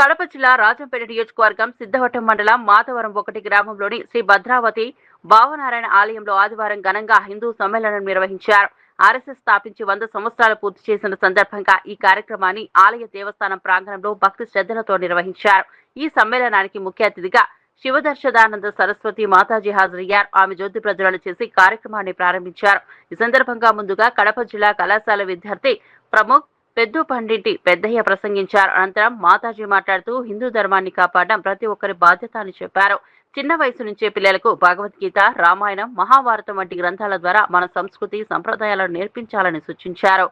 కడప జిల్లా రాజంపేట నియోజకవర్గం సిద్ధవటం మండలం మాతవరం ఒకటి గ్రామంలోని శ్రీ భద్రావతి భావనారాయణ ఆలయంలో ఆదివారం ఘనంగా హిందూ సమ్మేళనం నిర్వహించారు. ఆర్ఎస్ఎస్ స్థాపించి వంద సంవత్సరాలు పూర్తి చేసిన సందర్భంగా ఈ కార్యక్రమాన్ని ఆలయ దేవస్థానం ప్రాంగణంలో భక్తి శ్రద్ధలతో నిర్వహించారు. ఈ సమ్మేళనానికి ముఖ్య అతిథిగా శివదర్శదానంద సరస్వతి మాతాజీ హాజరయ్యారు. ఆమె జ్యోతి ప్రజ్వలన చేసి కార్యక్రమాన్ని ప్రారంభించారు. ఈ సందర్భంగా ముందుగా కడప జిల్లా కళాశాల విద్యార్థి ప్రముఖ్ పెద్దు పండింటి పెద్దయ్య ప్రసంగించారు. అనంతరం మాతాజీ మాట్లాడుతూ హిందూ ధర్మాన్ని కాపాడడం ప్రతి ఒక్కరి బాధ్యత అని చెప్పారు. చిన్న వయసు నుంచే పిల్లలకు భగవద్గీత రామాయణం మహాభారతం వంటి గ్రంథాల ద్వారా మన సంస్కృతి సంప్రదాయాలను నేర్పించాలని సూచించారు.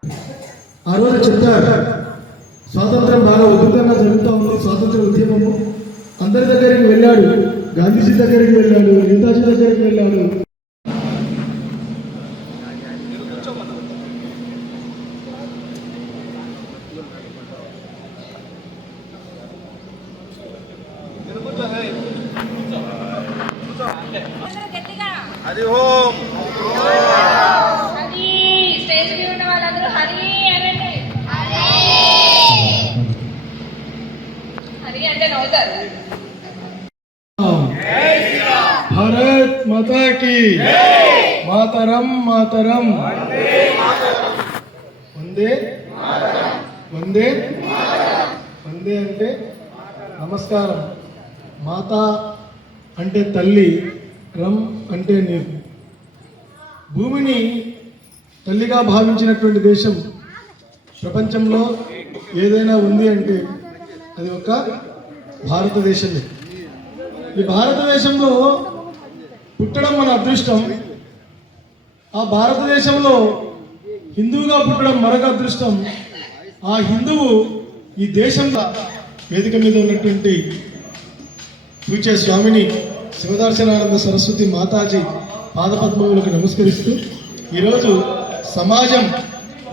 స్వాతంత్రం బాగా ఉధృతంగా జరుగుతూ ఉంది. స్వాతంత్ర ఉద్యమము అందరి దగ్గరికి వెళ్ళాడు. గాంధీజీ దగ్గరికి వెళ్ళాడు. నేతాజీ దగ్గరికి వెళ్ళాడు హరి ఓం హరి స్టేజ్ మీద ఉన్న వాళ్ళందరూ హరి అనండి హరి అంటే నవ్వుతారు. భారత్ మాతా కి మాతరం మాతరం. వందే వందే వందే అంటే నమస్కారం. మాత అంటే తల్లి. రం అంటే నీరు. భూమిని తల్లిగా భావించినటువంటి దేశం ప్రపంచంలో ఏదైనా ఉంది అంటే అది ఒక భారతదేశమే. ఈ భారతదేశంలో పుట్టడం మన అదృష్టం. ఆ భారతదేశంలో హిందువుగా పుట్టడం మరొక అదృష్టం. ఆ హిందువు ఈ దేశంలో వేదిక మీద ఉన్నటువంటి పూజ స్వామిని శివదర్శనానంద సరస్వతి మాతాజీ పాదపద్మములకు నమస్కరిస్తూ ఈరోజు సమాజం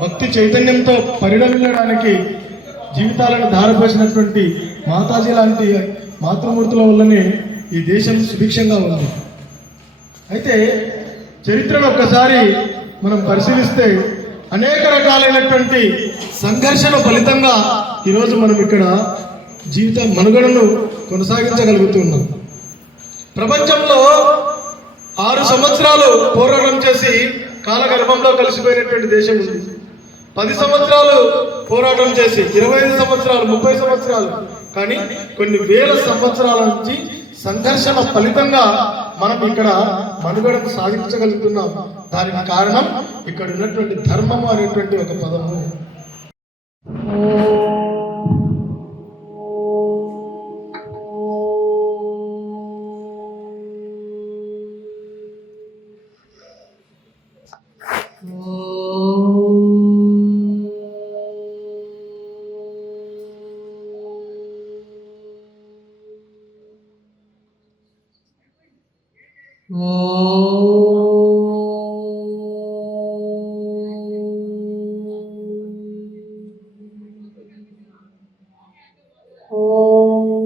భక్తి చైతన్యంతో పరిణమించడానికి జీవితాలను ధారపోసినటువంటి మాతాజీ లాంటి మాతృమూర్తుల వల్లనే ఈ దేశం సుభిక్షంగా ఉంది. అయితే చరిత్రను ఒక్కసారి మనం పరిశీలిస్తే అనేక రకాలైనటువంటి సంఘర్షణ ఫలితంగా ఈరోజు మనం ఇక్కడ జీవిత మనుగడను కొనసాగించగలుగుతున్నాం. ప్రపంచంలో ఆరు సంవత్సరాలు పోరాటం చేసి కాలగర్భంలో కలిసిపోయినటువంటి దేశం ఉంది. పది సంవత్సరాలు పోరాటం చేసి ఇరవై ఐదు సంవత్సరాలు ముప్పై సంవత్సరాలు కానీ కొన్ని వేల సంవత్సరాల నుంచి సంఘర్షణ ఫలితంగా మనం ఇక్కడ మనుగడను సాధించగలుగుతున్నాం. దానికి కారణం ఇక్కడ ఉన్నటువంటి ధర్మము అనేటువంటి ఒక పదము.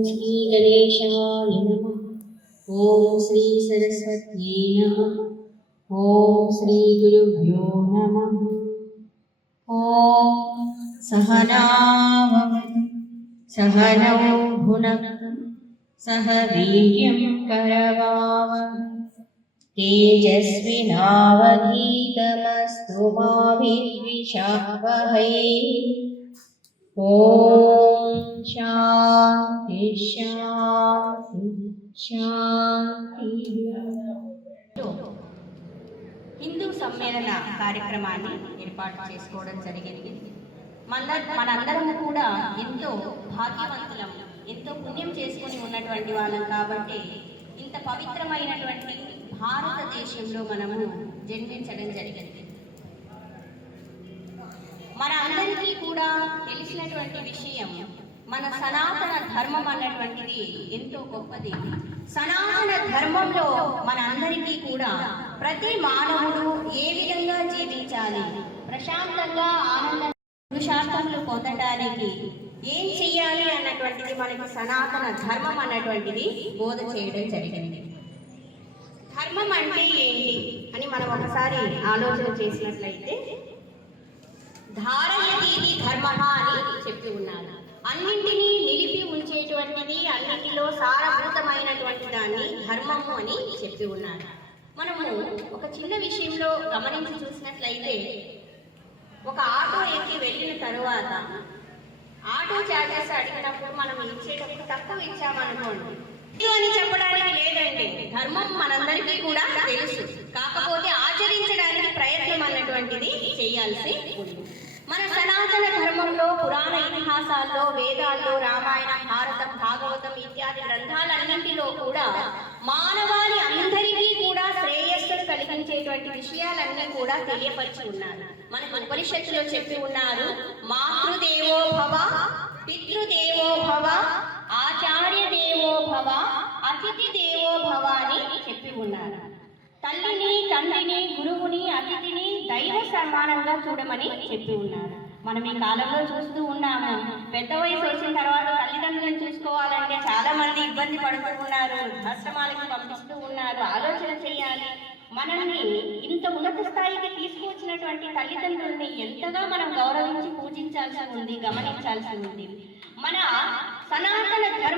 श्री गणेशाय नमः ॐ श्री सरस्वत्यै नमः ఓం శ్రీ గురుభ్యో నమ. ఓం సహనావతు సహనౌ భునక సహ వీర్యం కరవామ తేజస్వినావధీతమస్తు మా విద్విషావహై ఓం శాంతి శాంతి శాంతి. హిందూ సమ్మేళన కార్యక్రమాన్ని ఏర్పాటు చేసుకోవడం జరిగింది. మన మనందరం కూడా ఎంతో భాగ్యవంతులం ఎంతో పుణ్యం చేసుకొని ఉన్నటువంటి వాళ్ళం కాబట్టి ఇంత పవిత్రమైనటువంటి భారతదేశంలో మనము జన్మించడం జరిగింది. మన అందరికీ కూడా తెలిసినటువంటి విషయం మన సనాతన ధర్మం అన్నటువంటిది ఎంతో గొప్పది. సనాతన ధర్మంలో మన అందరికీ కూడా ప్రతి మానవుడు ఏ విధంగా జీవించాలి? ప్రశాంతంగా ఆనంద పురుషార్థములు పొందటానికి ఏం చెయ్యాలి అన్నటువంటిది మనకి సనాతన ధర్మం అన్నటువంటిది బోధ చేయడం జరిగింది. ధర్మం అంటే ఏంటి అని మనం ఒకసారి ఆలోచన చేసినట్లయితే ధారయతీతి ధర్మ అని చెప్పి ఉన్నాను అన్నింటినీ నిలిపి ఉంచేటువంటిది అన్నింటిలో సారభూతమైనటువంటి దాన్ని ధర్మము అని చెప్పి ఉన్నాను మనము ఒక చిన్న విషయంలో గమనించి చూసినట్లయితే ఒక ఆటో ఎక్కి వెళ్ళిన తరువాత ఆటో చార్జెస్ అడిగినప్పుడు మనం ఇచ్చేటప్పుడు తక్కువ ఇచ్చామనుకోండి. అని చెప్పడానికి లేదండి. ధర్మం మనందరికీ కూడా తెలుసు. కాకపోతే ఆచరించడానికి ప్రయత్నం అన్నటువంటిది చేయాల్సి ఉంది. మన సనాతన ధర్మంలో పురాణ ఇతిహాసాల్లో వేదాల్లో రామాయణం భారతం భాగవతం ఇత్యాది గ్రంథాలన్నింటిలో కూడా మానవాళి కలిగించేటువంటి విషయాలన్నీ కూడా తెలియపరిచి ఉన్నారు. మనకు ఉపనిషత్తులో చెప్పి ఉన్నారు మాతృదేవో భవ పితృదేవో భవ ఆచార్య దేవో భవ అతిథి దేవో భవ అని చెప్పి ఉన్నారు. తల్లిని తండ్రిని గురువుని అతిథిని దైవ సమానంగా చూడమని చెప్పి ఉన్నారు. మనం ఈ కాలంలో చూస్తూ ఉన్నాము పెద్ద వయసు వచ్చిన తర్వాత తల్లిదండ్రులను చూసుకోవాలంటే చాలా మంది ఇబ్బంది పడుతూ ఉన్నారు ఆశ్రమాలకు పంపిస్తూ ఉన్నారు. మనల్ని ఇంత ఉన్నత స్థాయికి తీసుకువచ్చినటువంటి తల్లిదండ్రుల్ని ఎంతగా మనం గౌరవించి పూజించాల్సి ఉంది గమనించాల్సి ఉంది. మన సనాతన ధర్మ